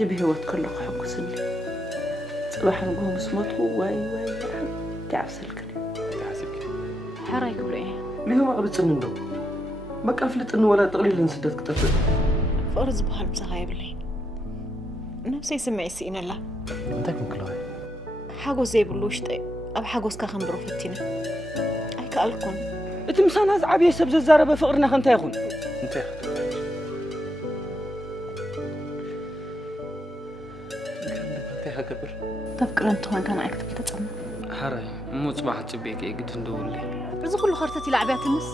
حجي بهوت كلك حكسني صباح نقوم سمطو واي تعبسلك تعبسلك حراي كبر ايه ليه ما قبل تسنن دو ما كافلت انه ولا تقليل نسدت كتفل فأرز بحال بسخايا بالله نفسي يسمع يسئنا الله انت كم كلاي حاجو زي بلوش طيب اب حاجوس كخن بروفتينا اي كالكون اتم سناز عبي سبز الزاربه فقرنا خنت يخون انت كبر تفكر انت وين كان اكتب تطمن حراي مو صباح تبيك قد ندول لي بس كل خرتتي لعبيات النس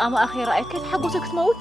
اما اخيرا اي كيف حاجوسك تموت